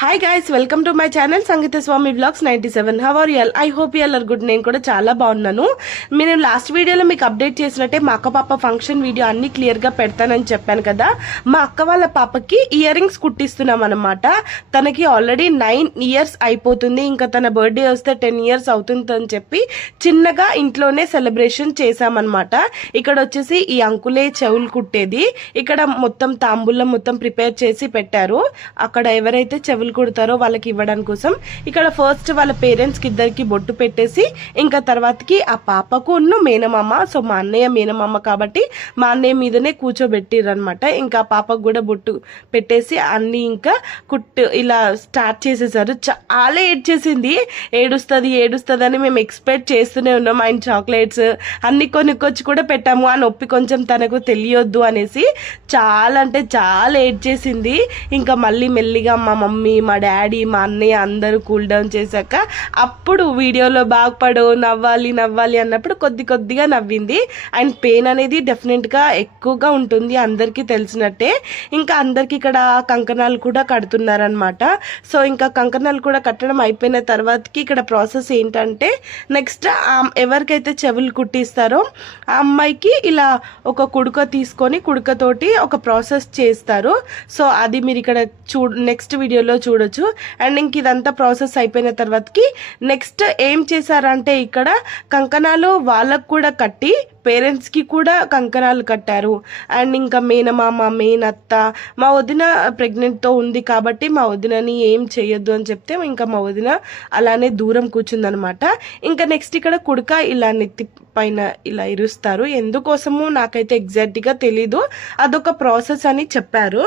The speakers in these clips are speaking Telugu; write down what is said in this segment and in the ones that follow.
Hi guys, welcome to my channel Sangeetha Swamy vlogs 97. How are you all? I hope you all are good. నేను కూడా చాలా బాగున్నాను. నేను లాస్ట్ వీడియోలో మీకు అప్డేట్ చేసినట్టే మా అక్క పాప ఫంక్షన్ వీడియో అన్ని క్లియర్ గా పెడతానని చెప్పాను కదా. మా అక్క వాళ్ళ పాపకి ఇయర్ రింగ్స్ కుట్టిస్తున్నాం అనమాట. తనకి ఆల్రెడీ 9 years అయిపోతుంది. ఇంకా తన బర్త్డే వస్తే 10 years అవుతుంది అని చెప్పి చిన్నగా ఇంట్లోనే సెలబ్రేషన్ చేశామన్నమాట. ఇక్కడ వచ్చేసి ఈ అంకులే చెవులు కుట్టేది. ఇక్కడ మొత్తం తాంబూలం మొత్తం ప్రిపేర్ చేసి పెట్టారు. అక్కడ ఎవరైతే చెవులు కుడతారో వాళ్ళకి ఇవ్వడం కోసం ఇక్కడ ఫస్ట్ వాళ్ళ పేరెంట్స్ కి ఇద్దరికి బొట్టు పెట్టేసి ఇంకా తర్వాతకి ఆ పాపకు మేనమామ, సో మా అన్నయ్య మేనమామ కాబట్టి మా అన్నయ్య మీదనే కూర్చోబెట్టిరనమాట. ఇంకా పాపకు కూడా బొట్టు పెట్టేసి అన్ని ఇంకా ఇలా స్టార్ట్ చేసేసారు. చాలా ఏడ్చేసింది. ఏడుస్తుంది అని మేము ఎక్స్పెక్ట్ చేస్తూనే ఉన్నాం. ఆయన చాక్లెట్స్ అన్ని కొనుక్కొచ్చి కూడా పెట్టాము. ఆ నొప్పి కొంచెం తనకు తెలియొద్దు అనేసి చాలా అంటే చాలా ఏడ్చేసింది. ఇంకా మళ్ళీ మెల్లిగా మా మమ్మీ, మా డాడీ, మా అన్నయ్య అందరూ కూల్ డౌన్ చేశాక అప్పుడు వీడియోలో బాగుపడు నవ్వాలి అన్నప్పుడు కొద్దిగా నవ్వింది. అండ్ పెయిన్ అనేది డెఫినెట్గా ఎక్కువగా ఉంటుంది, అందరికీ తెలిసినట్టే. ఇంకా అందరికి ఇక్కడ కంకణాలు కూడా కడుతున్నారనమాట. సో ఇంకా కంకణాలు కూడా కట్టడం అయిపోయిన తర్వాతకి ఇక్కడ ప్రాసెస్ ఏంటంటే నెక్స్ట్ ఎవరికైతే చెవులు కుట్టిస్తారో ఆ అమ్మాయికి ఇలా ఒక కుడుక తీసుకొని కుడుకతోటి ఒక ప్రాసెస్ చేస్తారు. సో అది మీరు ఇక్కడ నెక్స్ట్ వీడియోలో చూడొచ్చు. అండ్ ఇంక ఇదంతా ప్రాసెస్ అయిపోయిన తర్వాతకి నెక్స్ట్ ఏం చేశారంటే ఇక్కడ కంకణాలు వాళ్ళకు కూడా కట్టి పేరెంట్స్ కి కూడా కంకణాలు కట్టారు. అండ్ ఇంకా మేనమామ, మేనత్త, మా వదిన ప్రెగ్నెంట్ తో ఉంది కాబట్టి మా వదినని ఏం చేయొద్దు అని చెప్తే ఇంకా మా వదిన అలానే దూరం కూర్చుందనమాట. ఇంకా నెక్స్ట్ ఇక్కడ కుడుక ఇలా నెత్తి పైన ఇలా ఇరుస్తారు. ఎందుకోసము నాకైతే ఎగ్జాక్ట్ గా తెలీదు, అదొక ప్రాసెస్ అని చెప్పారు.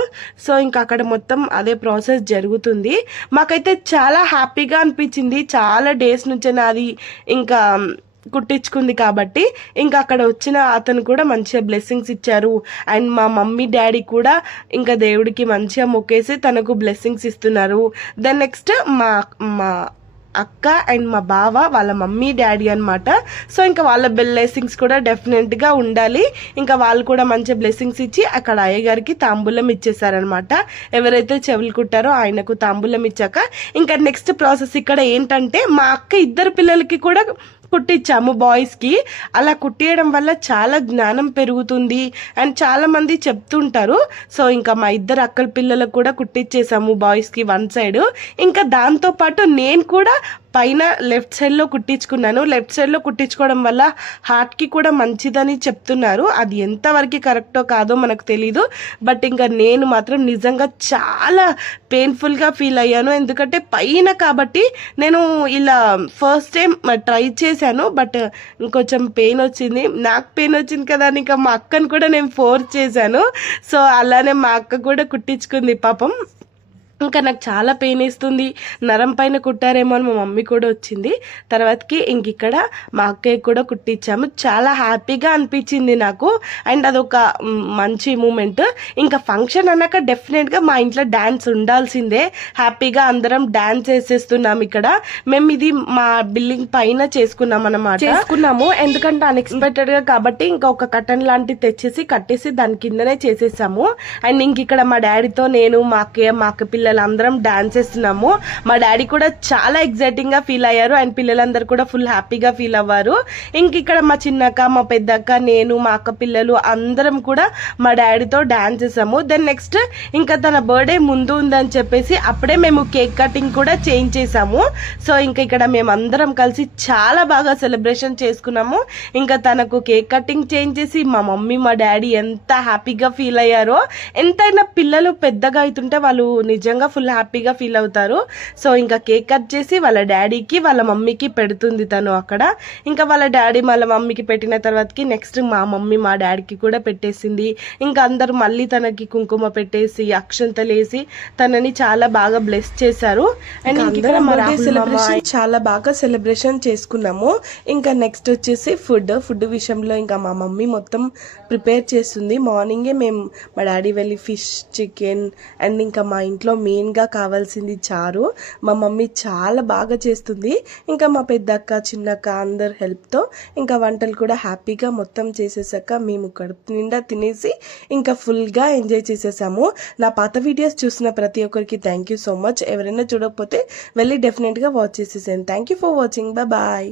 సో ఇంకా అక్కడ మొత్తం అదే ప్రాసెస్ జరుగుతుంది. మాకైతే చాలా హ్యాపీగా అనిపించింది. చాలా డేస్ నుంచి నాది ఇంకా కుట్టించుకుంది కాబట్టి ఇంకా అక్కడ వచ్చిన అతను కూడా మంచిగా బ్లెస్సింగ్స్ ఇచ్చారు. అండ్ మా మమ్మీ డాడీ కూడా ఇంకా దేవుడికి మంచిగా మొక్కేసి తనకు బ్లెస్సింగ్స్ ఇస్తున్నారు. దెన్ నెక్స్ట్ మా మా అక్క అండ్ మా బావ వాళ్ళ మమ్మీ డాడీ అనమాట. సో ఇంకా వాళ్ళ బ్లెస్సింగ్స్ కూడా డెఫినెట్ గా ఉండాలి. ఇంకా వాళ్ళు కూడా మంచి బ్లెస్సింగ్స్ ఇచ్చి అక్కడ అయ్యగారికి తాంబూలం ఇచ్చేసారనమాట. ఎవరైతే చెవులు కుట్టారో ఆయనకు తాంబూలం ఇచ్చాక ఇంకా నెక్స్ట్ ప్రాసెస్ ఇక్కడ ఏంటంటే మా అక్క ఇద్దరు పిల్లలకి కూడా కుట్టించాము, బాయ్స్ కి. అలా కుట్టియడం వల్ల చాలా జ్ఞానం పెరుగుతుంది అండ్ చాలా మంది చెప్తుంటారు. సో ఇంకా మా ఇద్దరు అక్కల పిల్లలకు కూడా కుట్టించేసాము బాయ్స్ కి వన్ సైడ్. ఇంకా దాంతో పాటు నేను కూడా పైన లెఫ్ట్ సైడ్ లో కుట్టించుకున్నాను. లెఫ్ట్ సైడ్ లో కుట్టించుకోవడం వల్ల హార్ట్ కి కూడా మంచిదని చెప్తున్నారు. అది ఎంతవరకు కరెక్టో కాదో మనకు తెలీదు. బట్ ఇంకా నేను మాత్రం నిజంగా చాలా పెయిన్ఫుల్ గా ఫీల్ అయ్యాను. ఎందుకంటే పైన కాబట్టి నేను ఇలా ఫస్ట్ టైం ట్రై చేశాను. బట్ ఇంకొంచెం పెయిన్ వచ్చింది. నాకు పెయిన్ వచ్చింది కదా అని ఇంకా మా అక్కను కూడా నేను ఫోర్స్ చేశాను. సో అలానే మా అక్క కూడా కుట్టించుకుంది పాపం. ఇంకా నాకు చాలా పెయిన్ వేస్తుంది, నరం పైన కుట్టారేమో అని మా మమ్మీ కూడా వచ్చింది. తర్వాతకి ఇంక ఇక్కడ మా అక్కయ్య కూడా కుట్టించాము. చాలా హ్యాపీగా అనిపించింది నాకు. అండ్ అదొక మంచి మూమెంట్. ఇంకా ఫంక్షన్ అన్నాక డెఫినెట్గా మా ఇంట్లో డాన్స్ ఉండాల్సిందే. హ్యాపీగా అందరం డాన్స్ వేసేస్తున్నాం. ఇక్కడ మేము ఇది మా బిల్డింగ్ పైన చేసుకున్నాము. ఎందుకంటే అన్ఎక్స్పెక్టెడ్ గా కాబట్టి ఇంకా ఒక కటన్ లాంటివి తెచ్చేసి కట్టేసి దాని కిందనే చేసేసాము. అండ్ ఇంక ఇక్కడ మా డాడీతో నేను, మా అక్క పిల్లలు అందరం డాన్స్ చేస్తున్నాము. మా డాడీ కూడా చాలా ఎక్సైటింగ్ గా ఫీల్ అయ్యారు అండ్ పిల్లలందరూ కూడా ఫుల్ హ్యాపీగా ఫీల్ అవ్వారు. ఇంక ఇక్కడ మా చిన్నక్క, మా పెద్దక్క, నేను, మా అక్క పిల్లలు అందరం కూడా మా డాడీతో డాన్స్ చేసాము. దెన్ నెక్స్ట్ ఇంకా తన బర్త్డే ముందు ఉందని చెప్పేసి అప్పుడే మేము కేక్ కటింగ్ కూడా చేంజ్ చేసాము. సో ఇంకా ఇక్కడ మేము అందరం కలిసి చాలా బాగా సెలబ్రేషన్ చేసుకున్నాము. ఇంకా తనకు కేక్ కటింగ్ చేంజ్ చేసి మా మమ్మీ, మా డాడీ ఎంత హ్యాపీగా ఫీల్ అయ్యారో. ఎంతైనా పిల్లలు పెద్దగా అవుతుంటే వాళ్ళు నిజంగా ఫుల్ హ్యాపీగా ఫీల్ అవుతారు. సో ఇంకా కేక్ కట్ చేసి వాళ్ళ డాడీకి, వాళ్ళ మమ్మీకి పెడుతుంది తను అక్కడ. ఇంకా వాళ్ళ డాడీ వాళ్ళ మమ్మీకి పెట్టిన తర్వాతకి నెక్స్ట్ మా మమ్మీ మా డాడీకి కూడా పెట్టేసింది. ఇంకా అందరూ మళ్ళీ తనకి కుంకుమ పెట్టేసి అక్షంతలు వేసి తనని చాలా బాగా బ్లెస్ చేశారు. అండ్ ఇక్కడ మా సెలబ్రేషన్ చాలా బాగా సెలబ్రేషన్ చేసుకున్నాము. ఇంకా నెక్స్ట్ వచ్చేసి ఫుడ్ విషయంలో ఇంకా మా మమ్మీ మొత్తం ప్రిపేర్ చేస్తుంది. మార్నింగే మేము మా డాడీ వెళ్ళి ఫిష్, చికెన్ అండ్ ఇంకా మా ఇంట్లో మెయిన్గా కావాల్సింది చారు. మా మమ్మీ చాలా బాగా చేస్తుంది. ఇంకా మా పెద్దక్క చిన్నక్క అందరు హెల్ప్తో ఇంకా వంటలు కూడా హ్యాపీగా మొత్తం చేసేసాక మేము కడుపు నిండా తినేసి ఇంకా ఫుల్గా ఎంజాయ్ చేసేసాము. నా పాత వీడియోస్ చూసిన ప్రతి ఒక్కరికి థ్యాంక్ యూ సో మచ్. ఎవరైనా చూడకపోతే వెళ్ళి డెఫినెట్గా వాచ్ చేసేసాను. Thank you for watching. Bye.